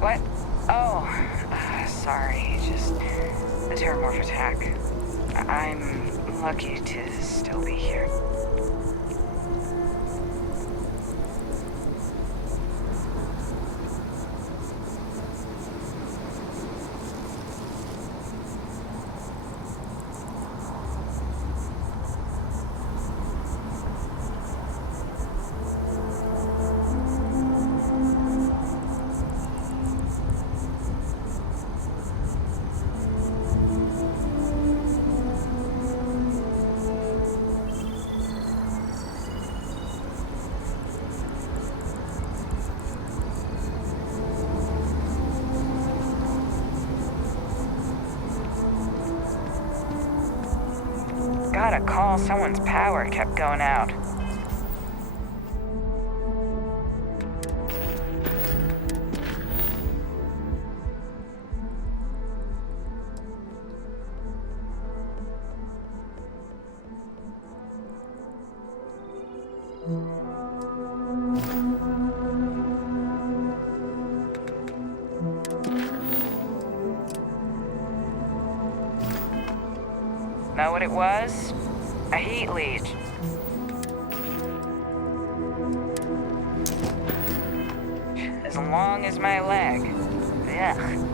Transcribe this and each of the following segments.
What? Oh, sorry, just a terramorph attack. I'm lucky to still be here. Got a call, someone's power kept going out. Know what it was? A heat leech. As long as my leg. Ugh.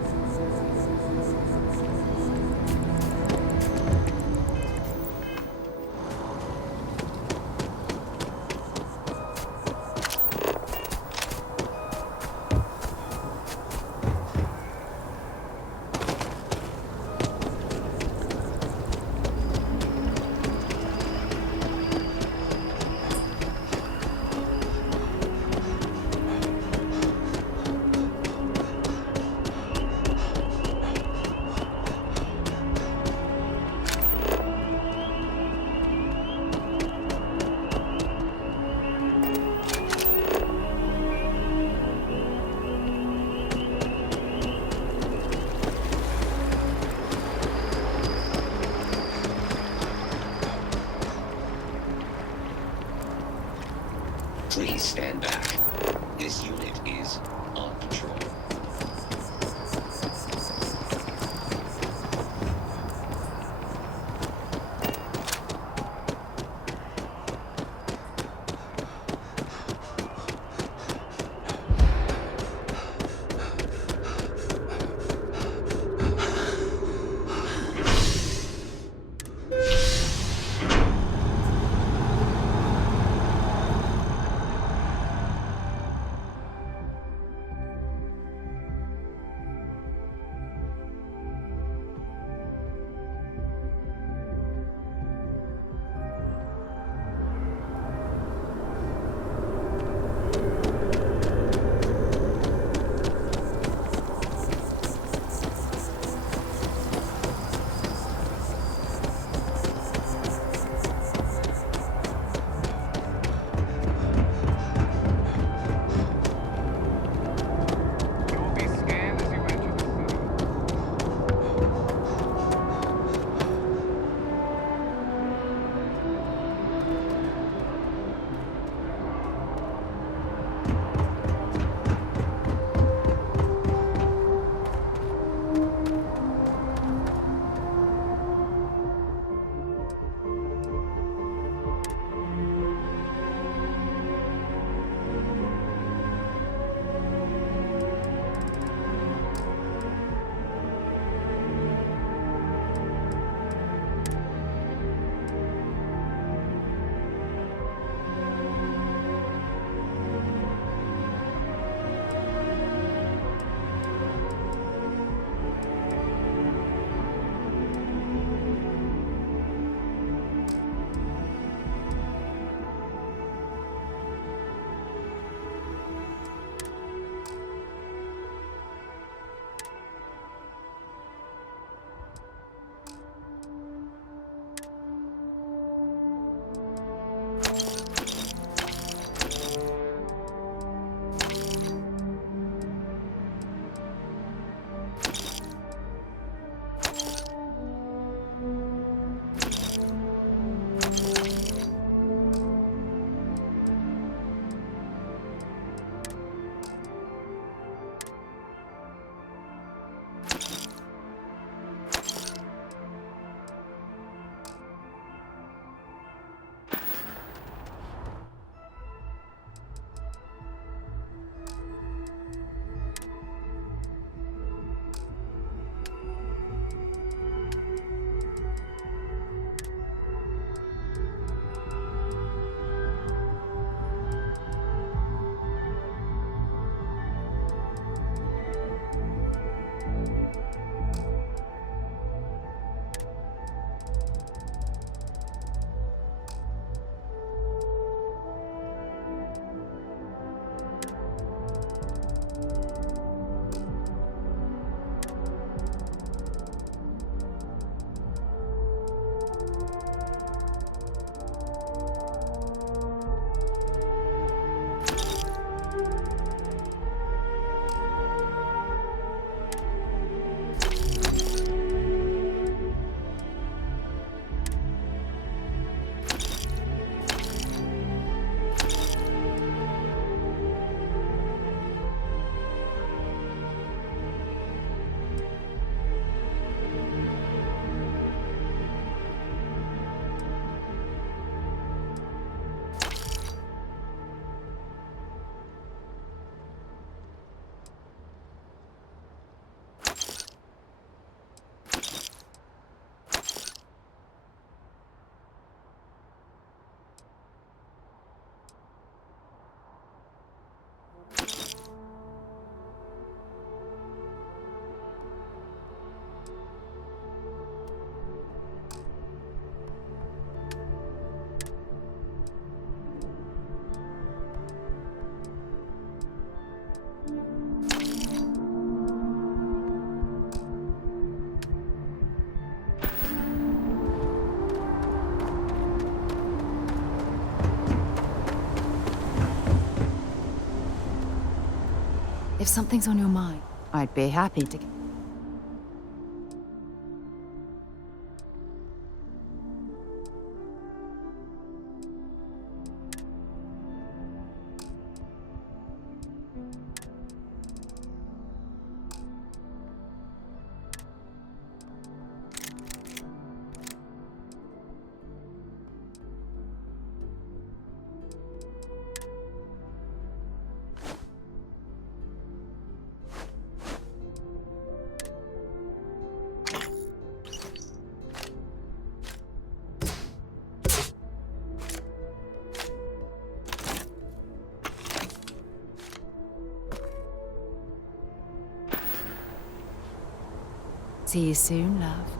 If something's on your mind, I'd be happy to... See you soon, love.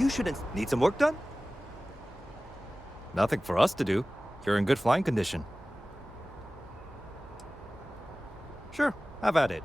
You shouldn't... Need some work done? Nothing for us to do. You're in good flying condition. Sure, have at it.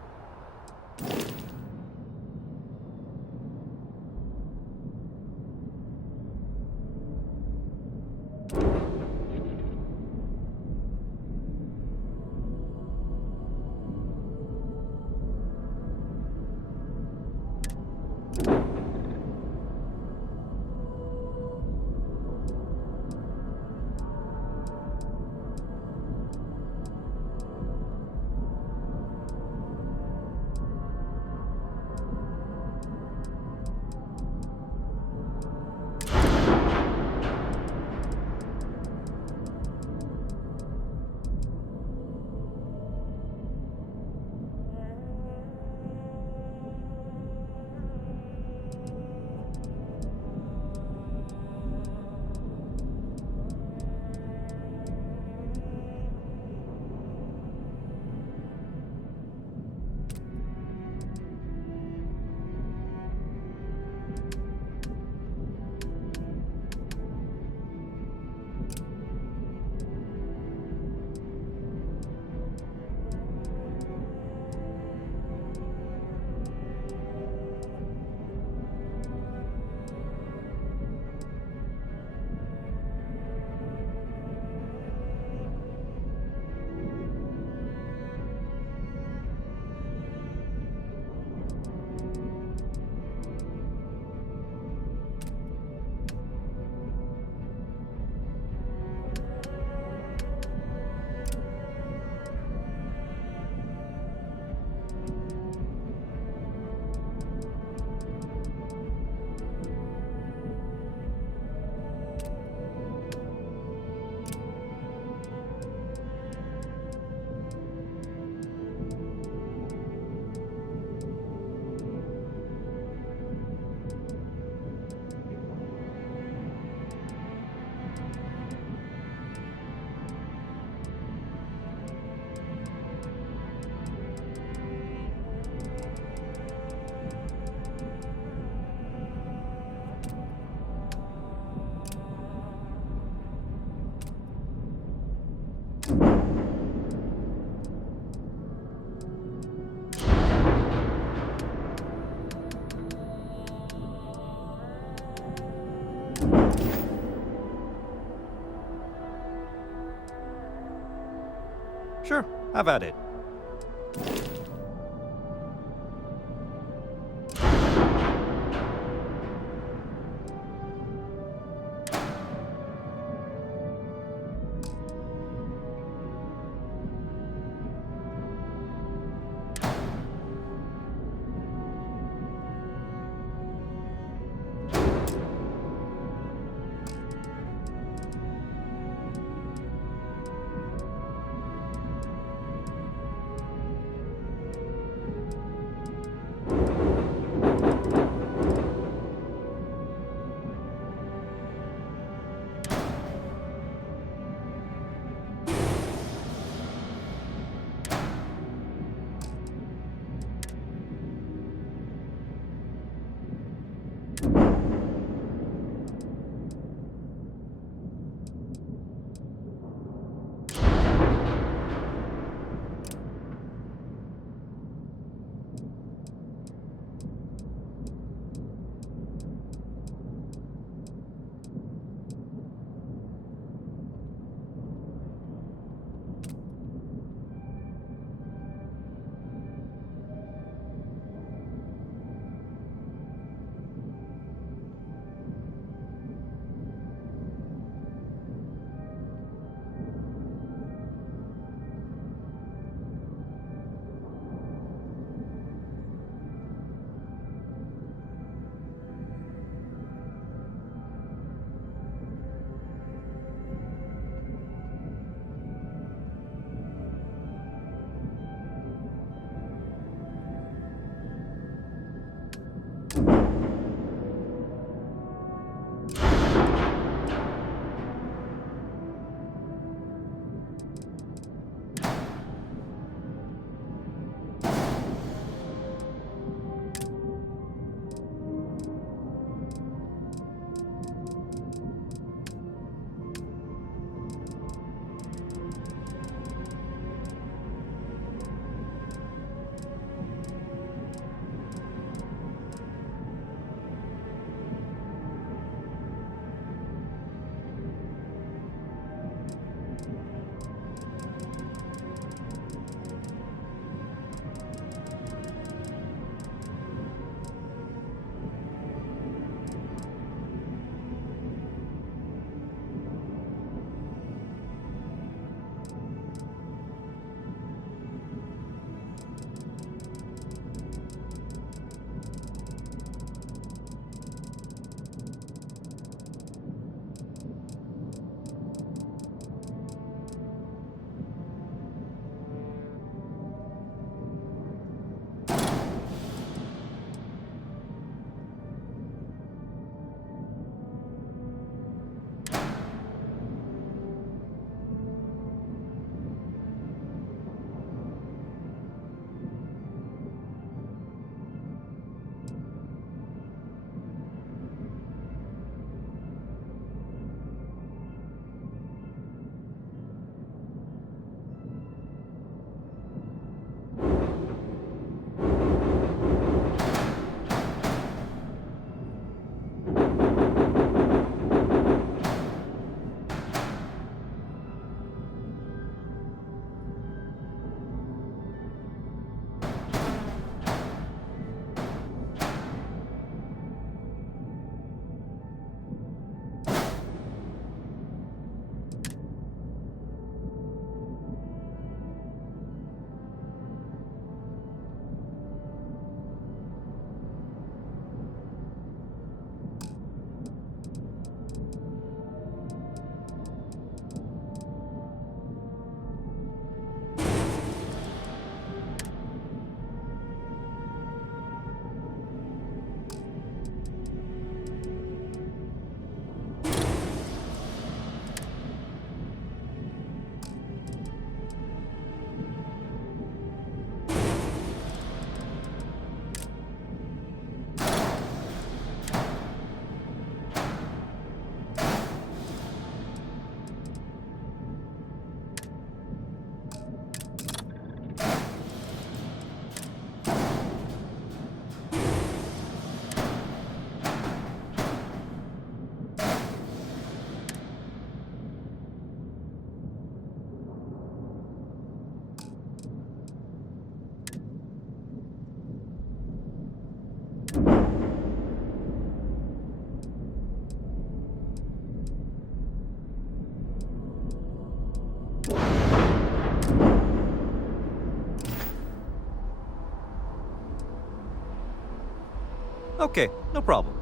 Sure, have at it. Okay, no problem.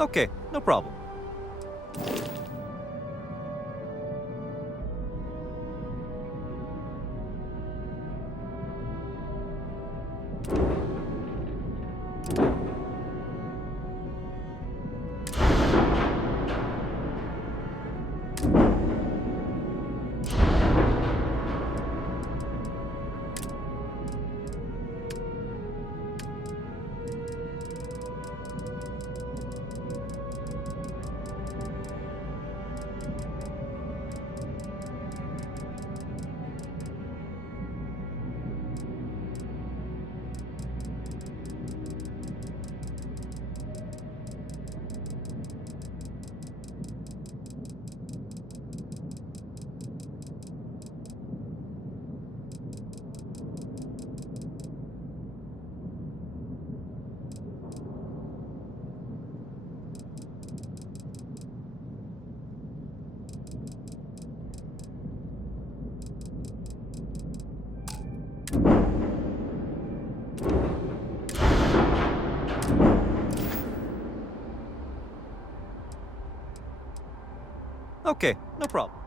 Okay, no problem. Okay, no problem.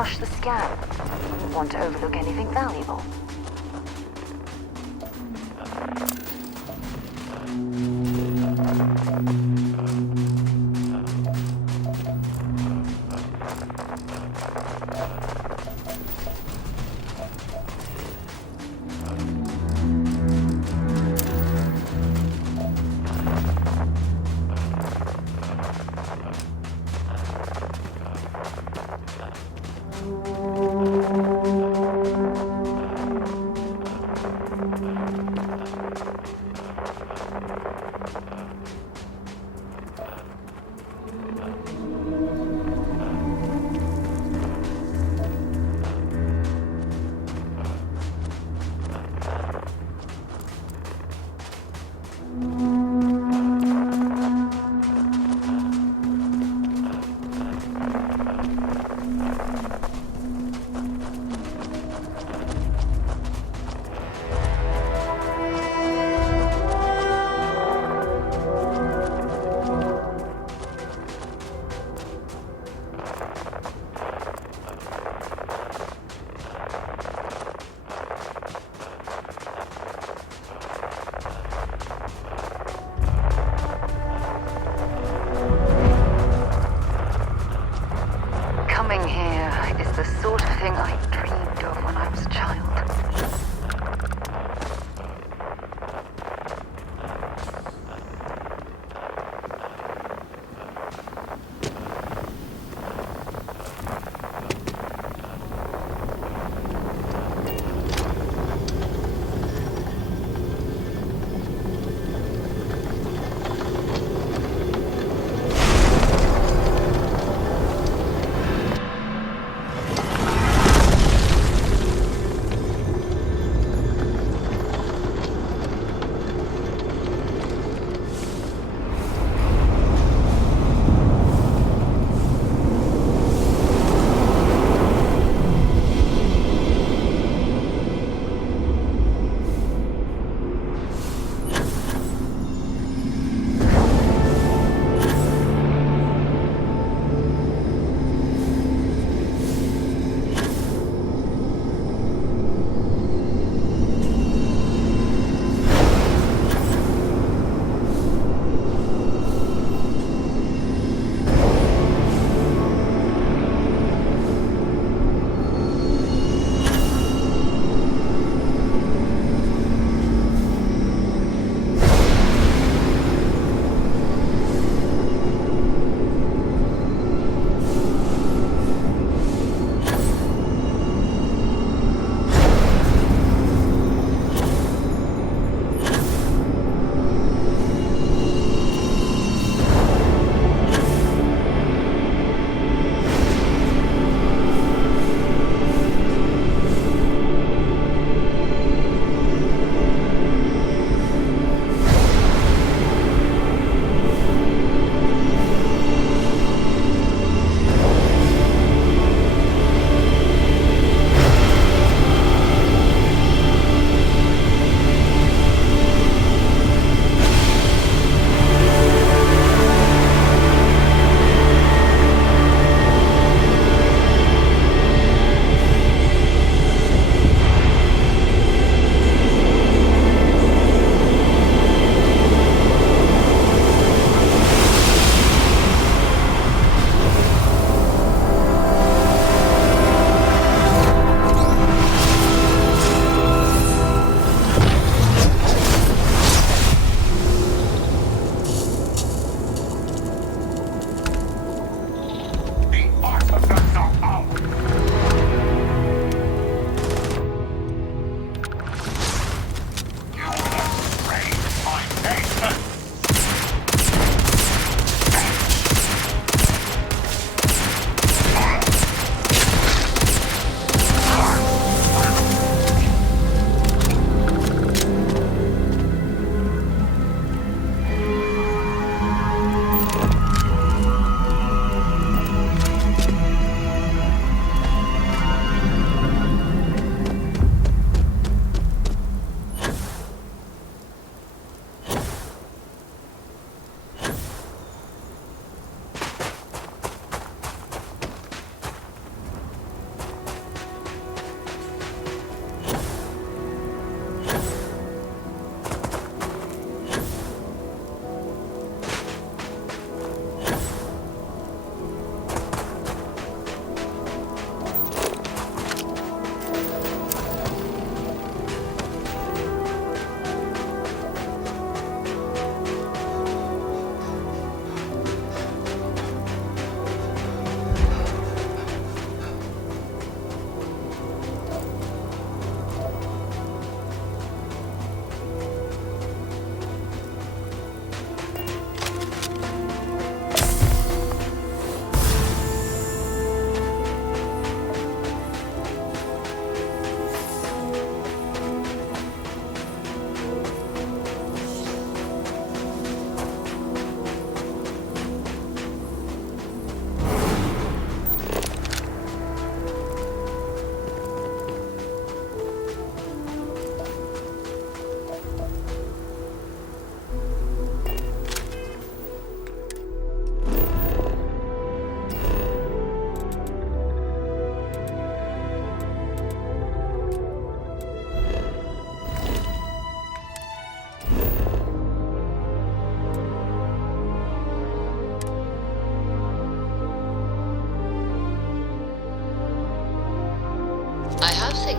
rush the scan. Want to overlook anything valuable?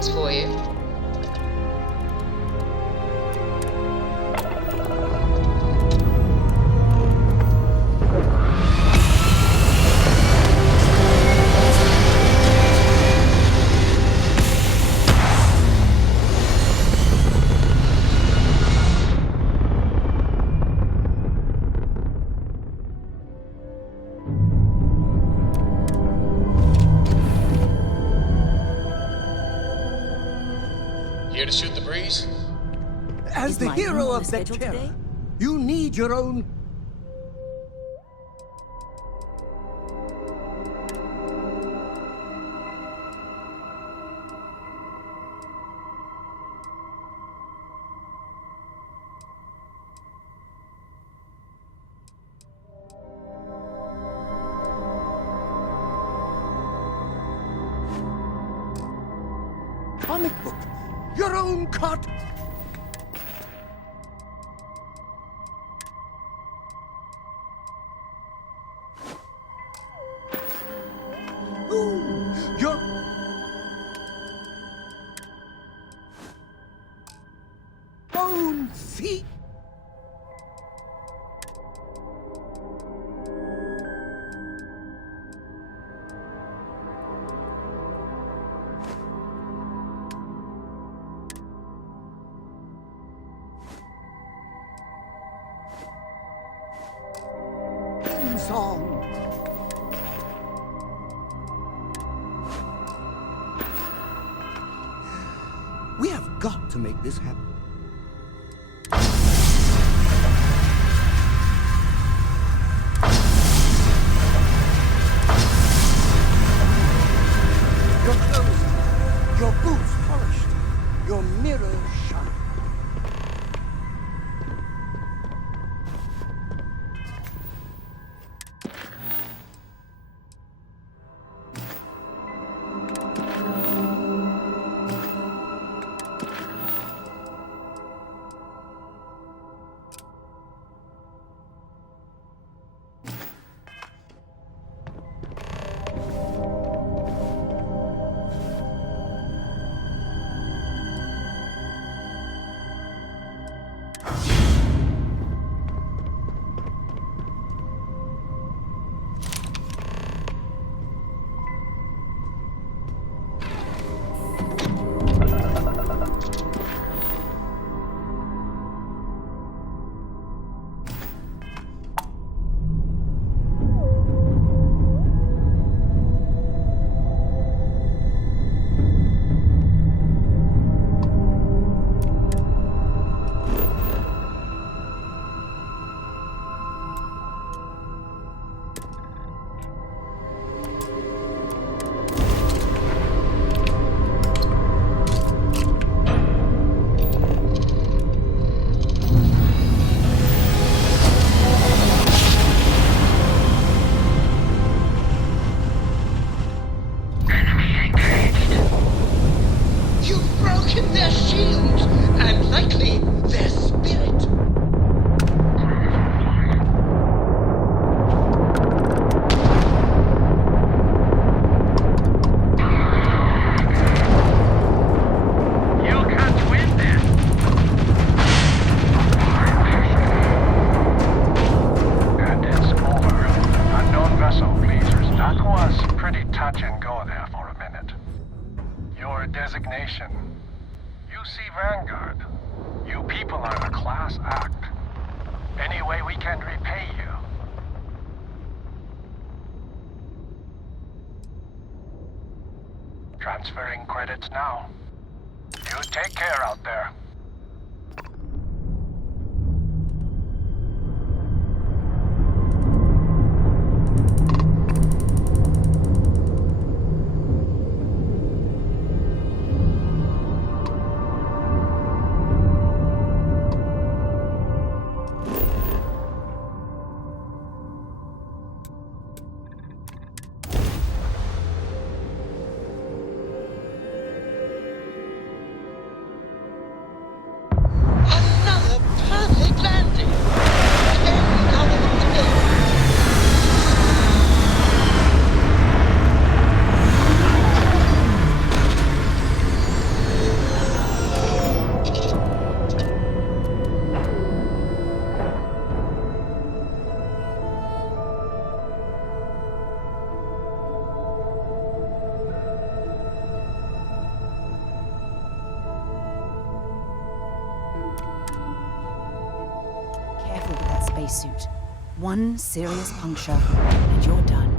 things for you. Here to shoot the breeze? As Is the my hero room on of the that schedule terror, today? you need your own... comic book. Your own cart. Ooh, your own feet. Song. We have got to make this happen. Your clothes, your boots polished, your mirror shine. You've broken their shield, and likely their spirit. You can't win this! And it's over. Unknown vessel, pleasers. That was pretty touch and go there for a minute. Your designation. UC Vanguard. You people are a class act. Any way we can repay you? Transferring credits now. You take care out there. spacesuit. One serious puncture, and you're done.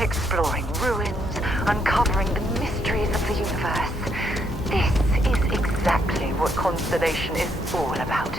Exploring ruins, uncovering the mysteries of the universe. This is exactly what Constellation is all about.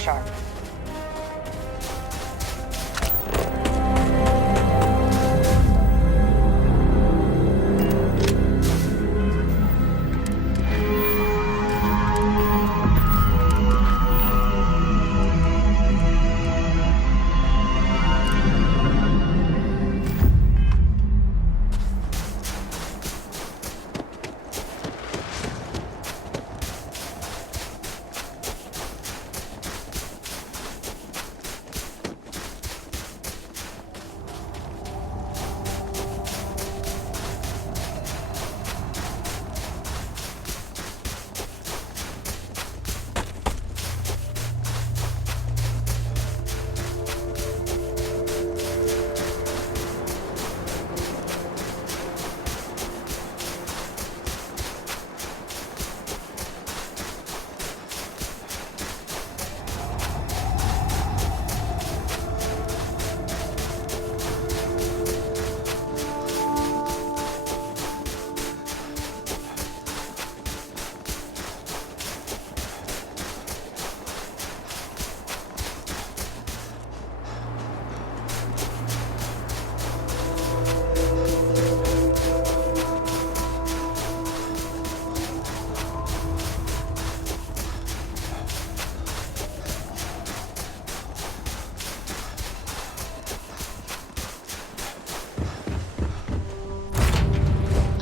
sharp.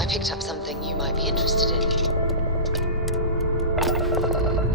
I picked up something you might be interested in. Up, and away.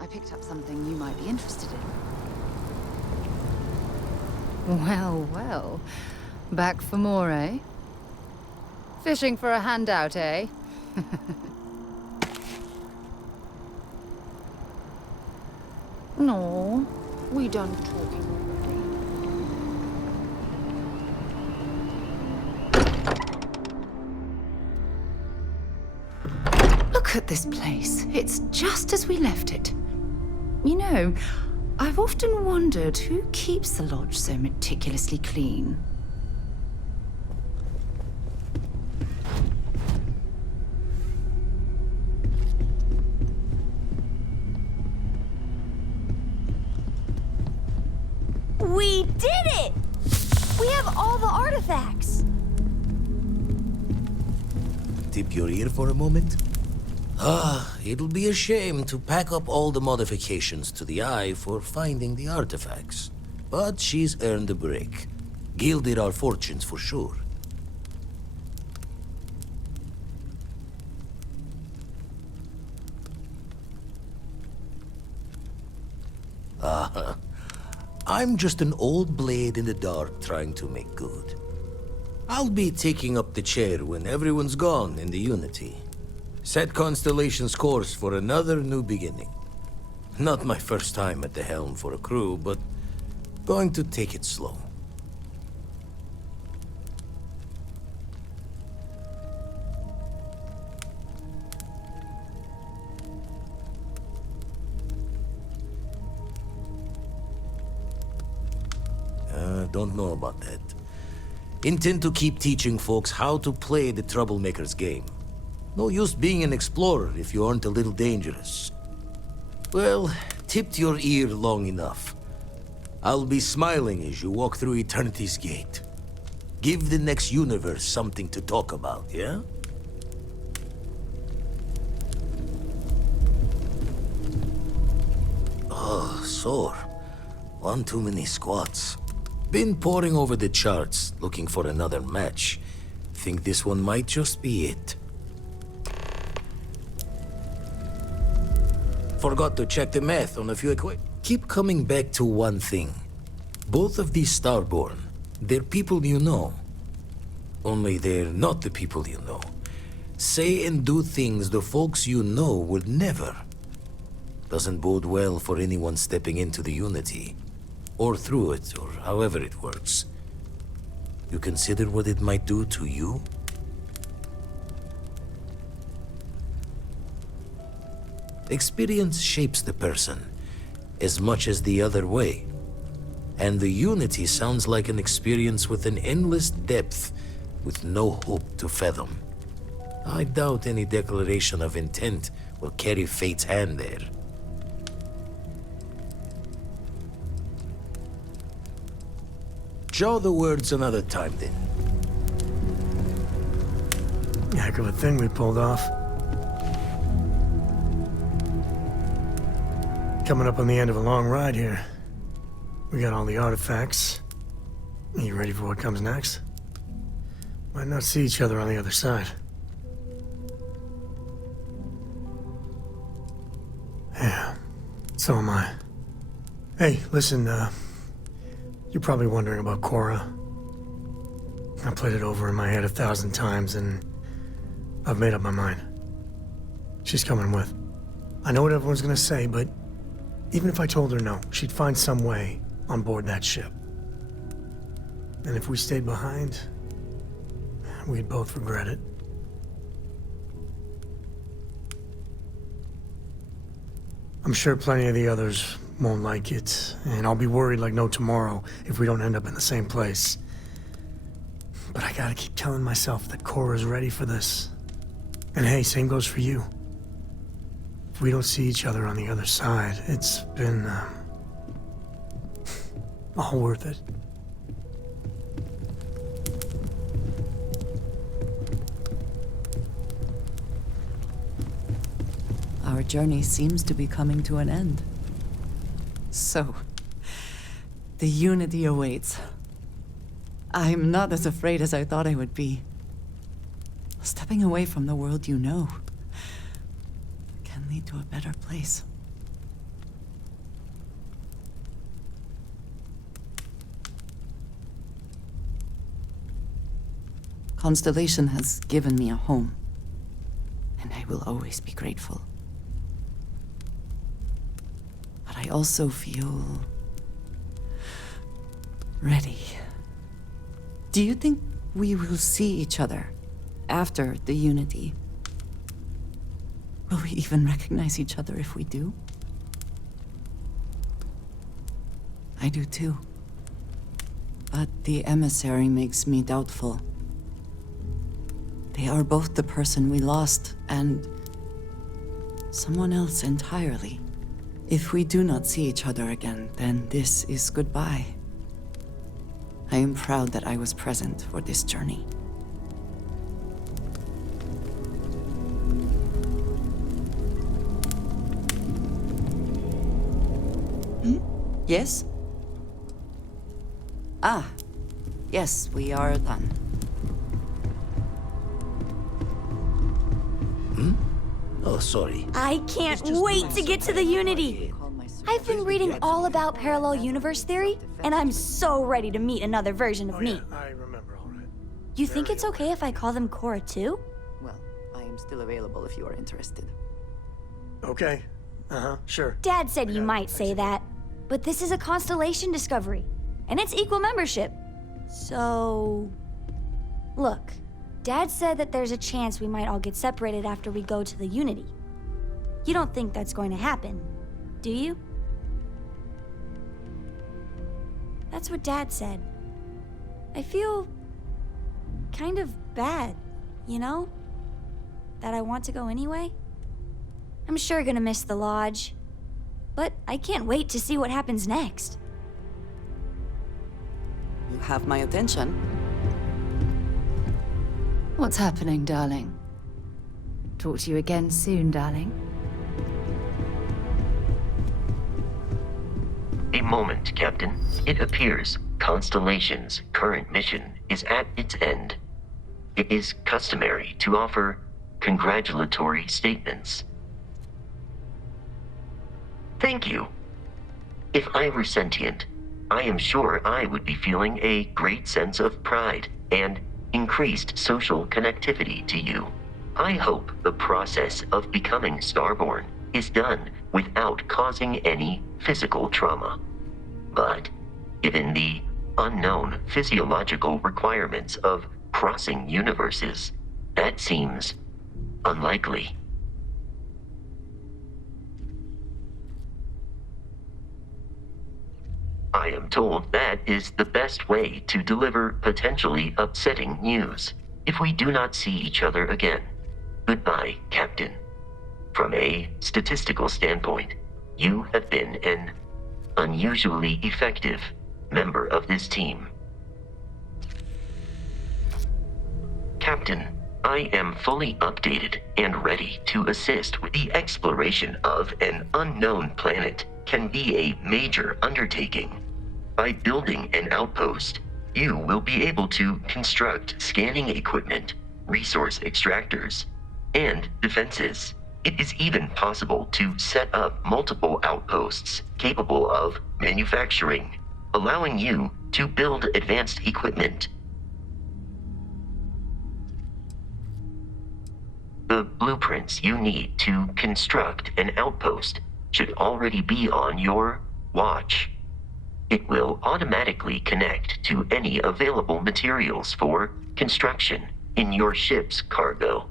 I picked up something you might be interested in. Well, well. Back for more, eh? Fishing for a handout, eh? No, we done talking already. Look at this place. It's just as we left it. You know, I've often wondered who keeps the lodge so meticulously clean. We did it! We have all the artifacts! Tip your ear for a moment? It'll be a shame to pack up all the modifications to the Eye for finding the artifacts. But she's earned a break. Gilded our fortunes for sure. I'm just an old blade in the dark trying to make good. I'll be taking up the chair when everyone's gone in the Unity. Set Constellation's course for another new beginning. Not my first time at the helm for a crew, but going to take it slow. Don't know about that. Intend to keep teaching folks how to play the Troublemaker's game. No use being an explorer if you aren't a little dangerous. Well, tipped your ear long enough. I'll be smiling as you walk through Eternity's gate. Give the next universe something to talk about, yeah? Oh, sore. One too many squats. Been poring over the charts, looking for another match. Think this one might just be it. Forgot to check the math on a few Keep coming back to one thing. Both of these Starborn, they're people you know. Only they're not the people you know. Say and do things the folks you know would never. Doesn't bode well for anyone stepping into the Unity. Or through it, or however it works. You consider what it might do to you? Experience shapes the person, as much as the other way. And the Unity sounds like an experience with an endless depth, with no hope to fathom. I doubt any declaration of intent will carry fate's hand there. Jaw the words another time, then. Heck of a thing we pulled off. Coming up on the end of a long ride here. We got all the artifacts. You ready for what comes next? Might not see each other on the other side. Yeah, so am I. Hey, listen, you're probably wondering about Cora. I played it over in my head 1,000 times, and I've made up my mind. She's coming with. I know what everyone's gonna say, but even if I told her no, she'd find some way on board that ship. And if we stayed behind, we'd both regret it. I'm sure plenty of the others won't like it, and I'll be worried like no tomorrow if we don't end up in the same place. But I gotta keep telling myself that Cora's ready for this. And hey, same goes for you. If we don't see each other on the other side, it's been, all worth it. Our journey seems to be coming to an end. So, the Unity awaits. I'm not as afraid as I thought I would be. Stepping away from the world you know can lead to a better place. Constellation has given me a home, and I will always be grateful. But I also feel ready. Do you think we will see each other after the Unity? Will we even recognize each other if we do? I do too. But the emissary makes me doubtful. They are both the person we lost and someone else entirely. If we do not see each other again, then this is goodbye. I am proud that I was present for this journey. Yes? Ah, yes, we are done. Oh, sorry. I can't wait to get to the Unity. I've been reading all about parallel universe theory, and I'm so ready to meet another version of me. I remember all right. You think it's okay if I call them Cora too? Well, I am still available if you are interested. Okay. Sure. Dad said you might say that, but this is a Constellation discovery, and it's equal membership. So... Look, Dad said that there's a chance we might all get separated after we go to the Unity. You don't think that's going to happen, do you? That's what Dad said. I feel kind of bad, you know? That I want to go anyway. I'm sure gonna miss the lodge, but I can't wait to see what happens next. You have my attention. What's happening, darling? Talk to you again soon, darling. A moment, Captain. It appears Constellation's current mission is at its end. It is customary to offer congratulatory statements. Thank you. If I were sentient, I am sure I would be feeling a great sense of pride and increased social connectivity to you. I hope the process of becoming Starborn is done without causing any physical trauma. But given the unknown physiological requirements of crossing universes, that seems unlikely. I am told that is the best way to deliver potentially upsetting news. If we do not see each other again, goodbye, Captain. From a statistical standpoint, you have been an unusually effective member of this team. Captain, I am fully updated and ready to assist with the exploration of an unknown planet. Can be a major undertaking. By building an outpost, you will be able to construct scanning equipment, resource extractors, and defenses. It is even possible to set up multiple outposts capable of manufacturing, allowing you to build advanced equipment. The blueprints you need to construct an outpost should already be on your watch. It will automatically connect to any available materials for construction in your ship's cargo.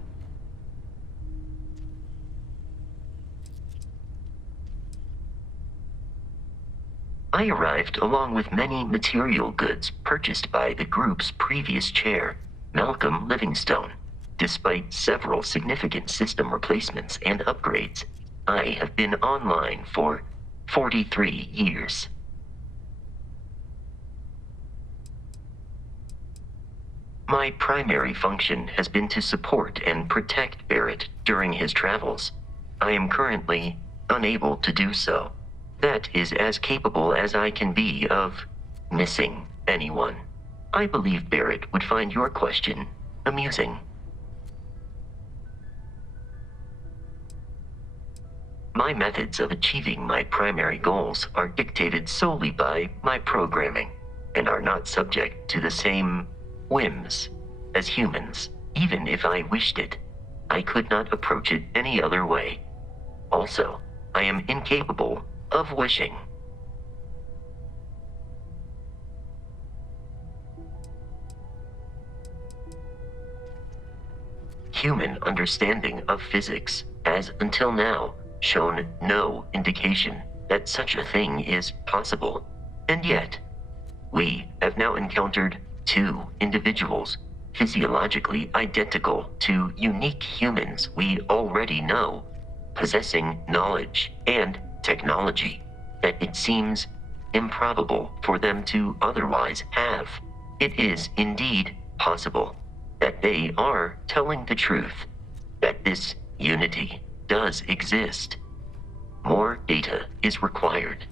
I arrived along with many material goods purchased by the group's previous chair, Malcolm Livingstone. Despite several significant system replacements and upgrades, I have been online for 43 years. My primary function has been to support and protect Barrett during his travels. I am currently unable to do so. That is as capable as I can be of missing anyone. I believe Barrett would find your question amusing. My methods of achieving my primary goals are dictated solely by my programming and are not subject to the same whims as humans. Even if I wished it, I could not approach it any other way. Also, I am incapable of wishing. Human understanding of physics has until now shown no indication that such a thing is possible. And yet, we have now encountered two individuals physiologically identical to unique humans we already know, possessing knowledge and technology that it seems improbable for them to otherwise have. It is indeed possible that they are telling the truth, that this unity does exist. More data is required.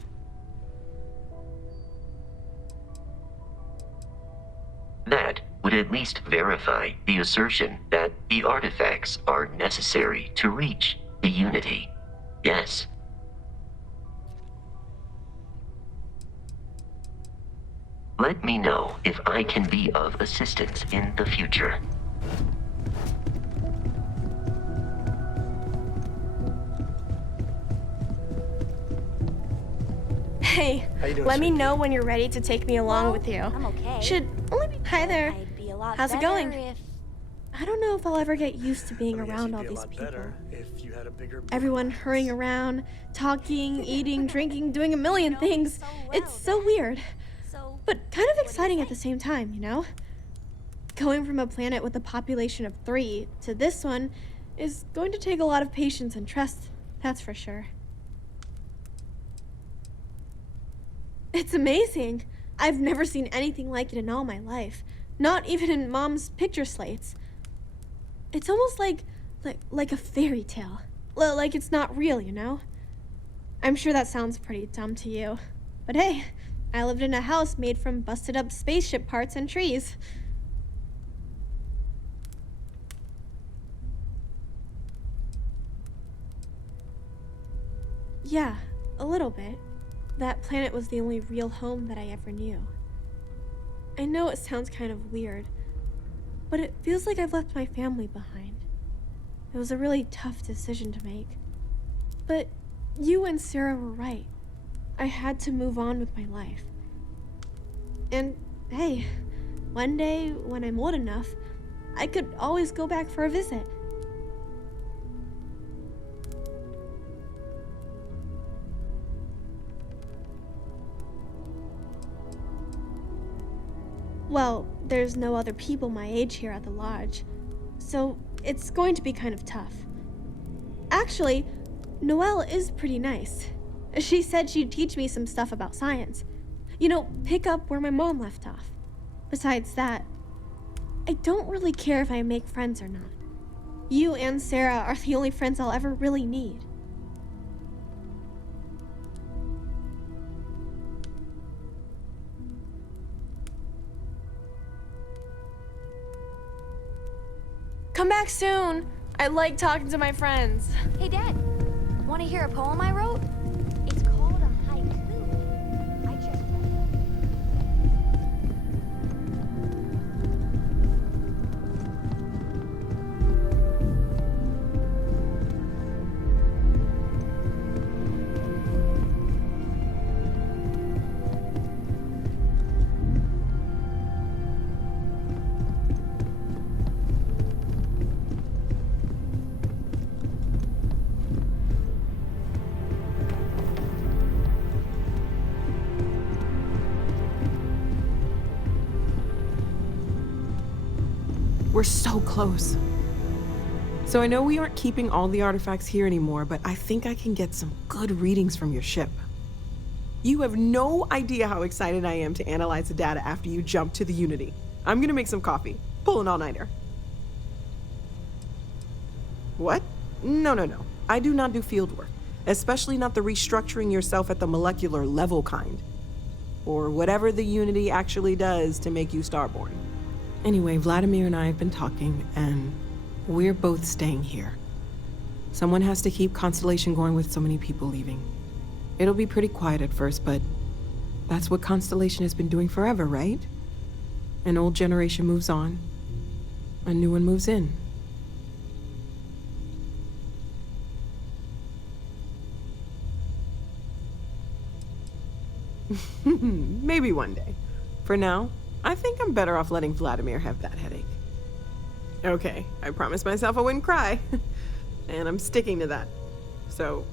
That would at least verify the assertion that the artifacts are necessary to reach the unity. Yes. Let me know if I can be of assistance in the future. Hey, let me know when you're ready to take me along with you. I'm okay. Should only be. Hi there. I'd be a lot How's it better going? if- I don't know if I'll ever get used to being around all these people. Everyone hurrying around, talking, eating, drinking, doing a million things. It's so weird. But kind of exciting at the same time, you know? Going from a planet with a population of 3 to this one is going to take a lot of patience and trust, that's for sure. It's amazing. I've never seen anything like it in all my life. Not even in Mom's picture slates. It's almost like a fairy tale. Like it's not real, you know? I'm sure that sounds pretty dumb to you. But hey, I lived in a house made from busted up spaceship parts and trees. Yeah, a little bit. That planet was the only real home that I ever knew. I know it sounds kind of weird, but it feels like I've left my family behind. It was a really tough decision to make. But you and Sarah were right. I had to move on with my life. And hey, one day when I'm old enough, I could always go back for a visit. Well, there's no other people my age here at the lodge, so it's going to be kind of tough. Actually, Noelle is pretty nice. She said she'd teach me some stuff about science. You know, pick up where my mom left off. Besides that, I don't really care if I make friends or not. You and Sarah are the only friends I'll ever really need. Come back soon. I like talking to my friends. Hey, Dad, want to hear a poem I wrote? It's called a haiku. I just... We're so close. So I know we aren't keeping all the artifacts here anymore, but I think I can get some good readings from your ship. You have no idea how excited I am to analyze the data after you jump to the Unity. I'm gonna make some coffee. Pull an all-nighter. What? No. I do not do field work, especially not the restructuring yourself at the molecular level kind. Or whatever the Unity actually does to make you starborn. Anyway, Vladimir and I have been talking, and we're both staying here. Someone has to keep Constellation going with so many people leaving. It'll be pretty quiet at first, but that's what Constellation has been doing forever, right? An old generation moves on, a new one moves in. Maybe one day. For now, I think I'm better off letting Vladimir have that headache. Okay, I promised myself I wouldn't cry. And I'm sticking to that. So,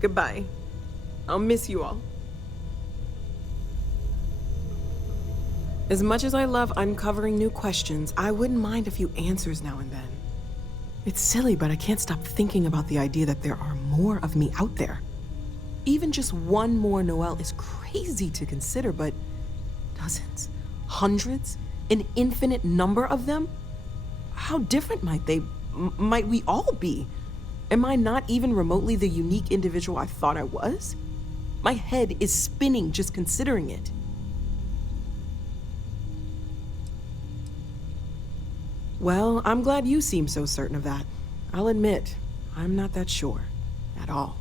goodbye. I'll miss you all. As much as I love uncovering new questions, I wouldn't mind a few answers now and then. It's silly, but I can't stop thinking about the idea that there are more of me out there. Even just one more Noelle is crazy to consider, but dozens, hundreds, an infinite number of them? How different might we all be? Am I not even remotely the unique individual I thought I was? My head is spinning just considering it. Well, I'm glad you seem so certain of that. I'll admit, I'm not that sure at all.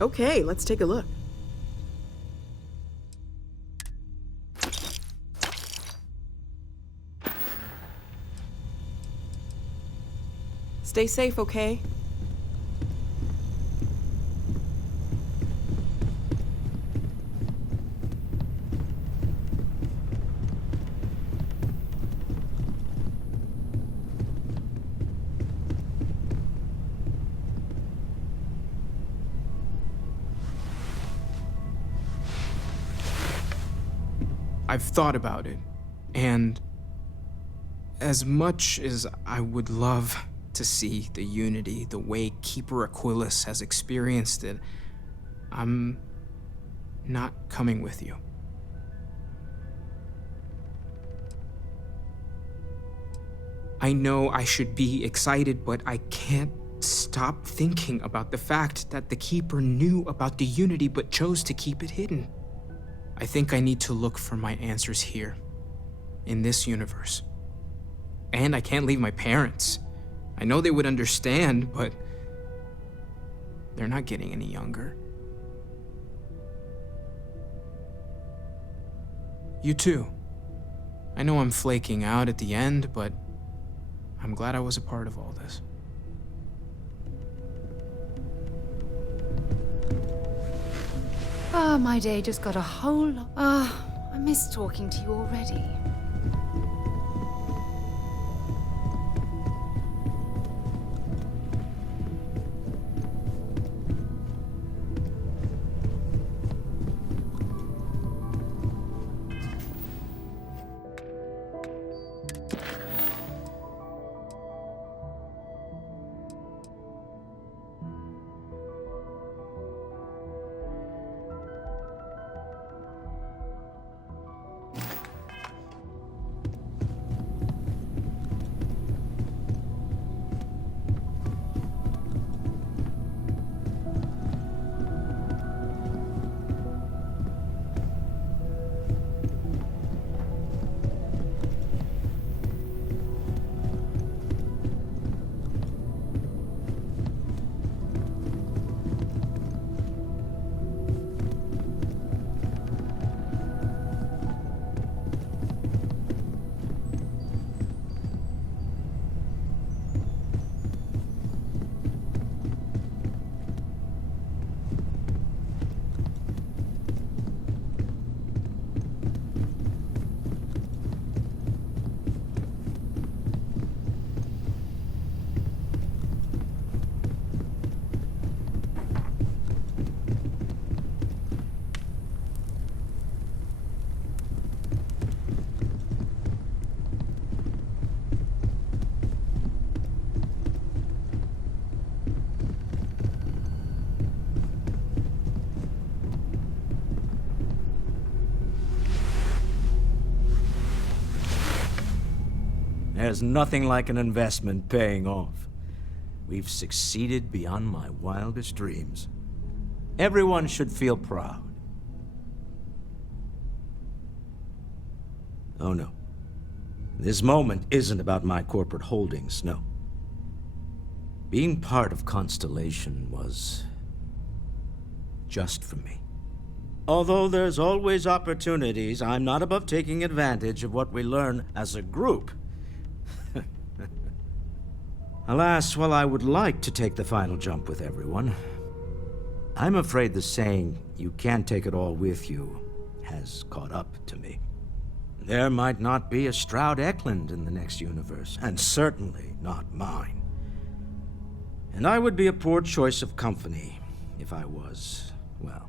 Okay, let's take a look. Stay safe, okay? I've thought about it, and as much as I would love to see the Unity the way Keeper Aquilus has experienced it, I'm not coming with you. I know I should be excited, but I can't stop thinking about the fact that the Keeper knew about the Unity but chose to keep it hidden. I think I need to look for my answers here, in this universe. And I can't leave my parents. I know they would understand, but they're not getting any younger. You too. I know I'm flaking out at the end, but I'm glad I was a part of all this. Ah, my day just got a whole lot. I miss talking to you already. There's nothing like an investment paying off. We've succeeded beyond my wildest dreams. Everyone should feel proud. Oh no. This moment isn't about my corporate holdings, no. Being part of Constellation was just for me. Although there's always opportunities, I'm not above taking advantage of what we learn as a group. Alas, while I would like to take the final jump with everyone, I'm afraid the saying, "you can't take it all with you," has caught up to me. There might not be a Stroud Eklund in the next universe, and certainly not mine. And I would be a poor choice of company if I was, well,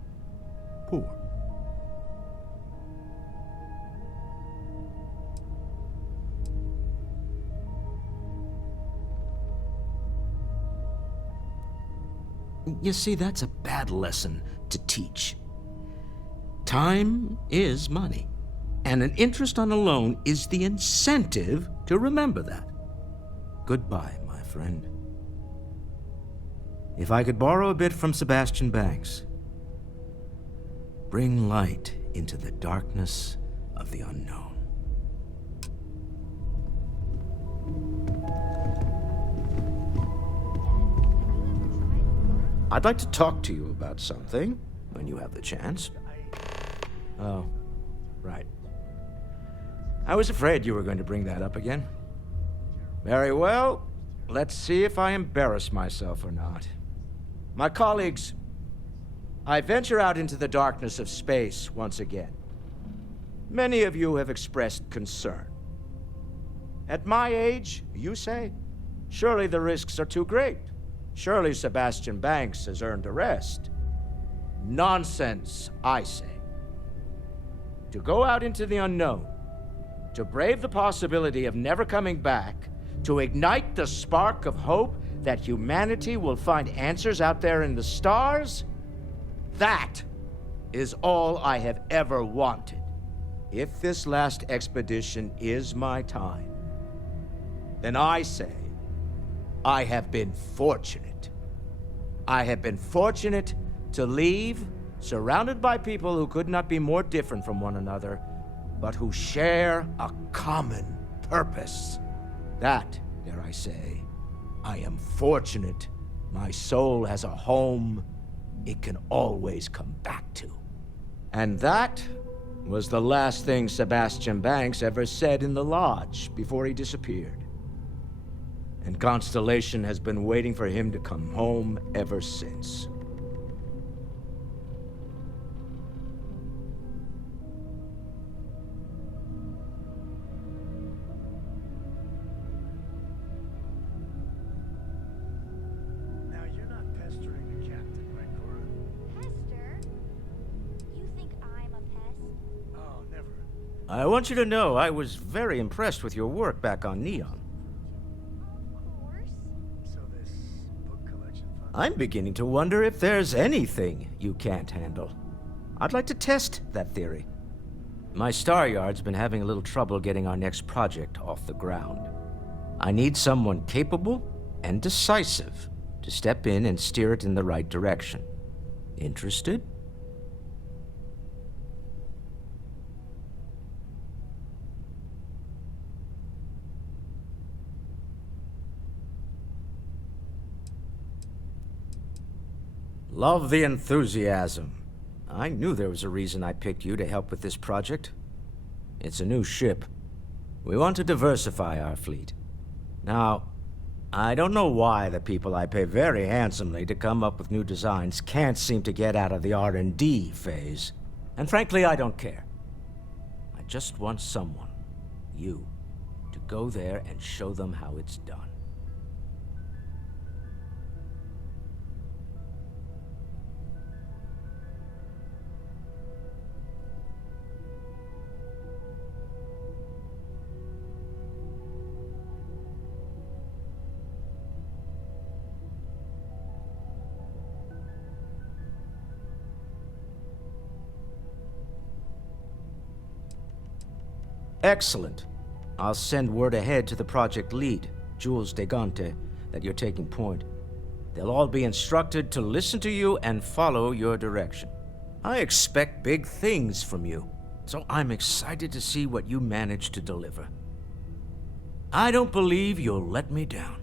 poor. You see, that's a bad lesson to teach. Time is money, and an interest on a loan is the incentive to remember that. Goodbye, my friend. If I could borrow a bit from Sebastian Banks, bring light into the darkness of the unknown. I'd like to talk to you about something when you have the chance. Oh, right. I was afraid you were going to bring that up again. Very well. Let's see if I embarrass myself or not. My colleagues, I venture out into the darkness of space once again. Many of you have expressed concern. At my age, you say, surely the risks are too great. Surely Sebastian Banks has earned a rest. Nonsense, I say. to go out into the unknown, to brave the possibility of never coming back, to ignite the spark of hope that humanity will find answers out there in the stars, that is all I have ever wanted. If this last expedition is my time, then I say I have been fortunate. I have been fortunate to leave surrounded by people who could not be more different from one another, but who share a common purpose. That, dare I say, I am fortunate. My soul has a home it can always come back to. And that was the last thing Sebastian Banks ever said in the lodge before he disappeared. And Constellation has been waiting for him to come home ever since. Now, you're not pestering the captain, right, Cora? Pester? You think I'm a pest? Oh, never. I want you to know I was very impressed with your work back on Neon. So this book collection fun? I'm beginning to wonder if there's anything you can't handle. I'd like to test that theory. My Star Yard's been having a little trouble getting our next project off the ground. I need someone capable and decisive to step in and steer it in the right direction. Interested? Love the enthusiasm. I knew there was a reason I picked you to help with this project. It's a new ship. We want to diversify our fleet. Now, I don't know why the people I pay very handsomely to come up with new designs can't seem to get out of the R&D phase. And frankly, I don't care. I just want someone, you, to go there and show them how it's done. Excellent. I'll send word ahead to the project lead, Jules Degante, that you're taking point. They'll all be instructed to listen to you and follow your direction. I expect big things from you, so I'm excited to see what you manage to deliver. I don't believe you'll let me down.